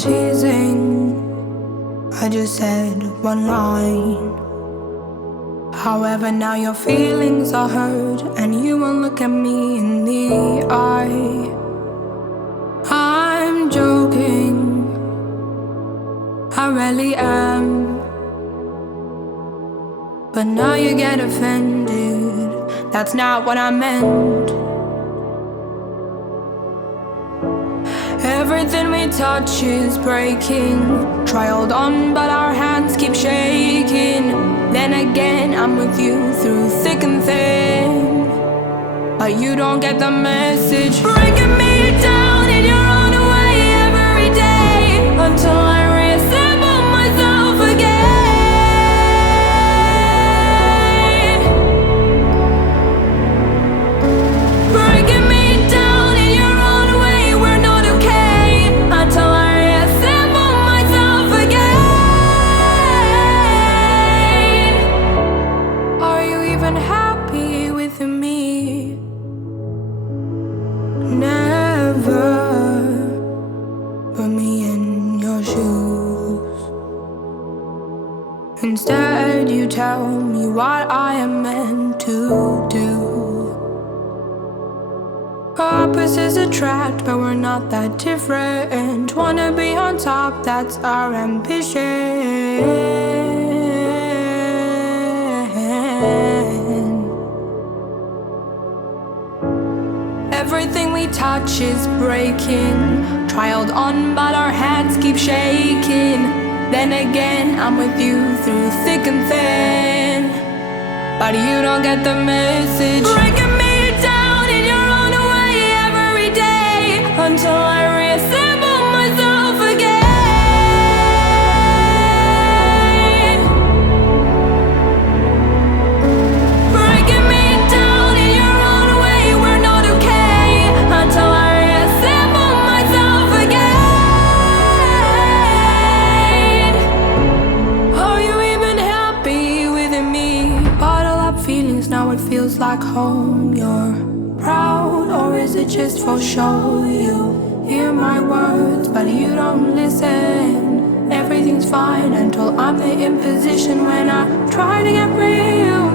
teasing. I just said one line. However, now your feelings are hurt and you won't look at me in the eye. I'm joking, I really am. But now you get offended. That's not what I meant. Everything we touch is breaking. Trialed on, but our hands keep shaking. Then again, I'm with you through thick and thin. But you don't get the message. Breaking me down in your own way every day, until I reassemble myself again. Breaking me down in your own way, we're not okay, until I reassemble myself again. Are you even happy with me? Never put me in your shoes. Instead, you tell me what I am meant to do. Opposites attract, but we're not that different. Wanna be on top, that's our ambition. Everything we touch is breaking. Trialed on, but our hands keep shaking. Then again, I'm with you through thick and thin. But you don't get the message. Breaking me down in your own way every day, until I reassemble myself again. Breaking me down in your own way, we're not okay, until I reassemble myself again. Are you even happy with me? Bottle up feelings, now it feels like home. You're proud, or is it just for show? You hear my words, but you don't listen. Everything's fine until I'm the imposition. When I try to get real,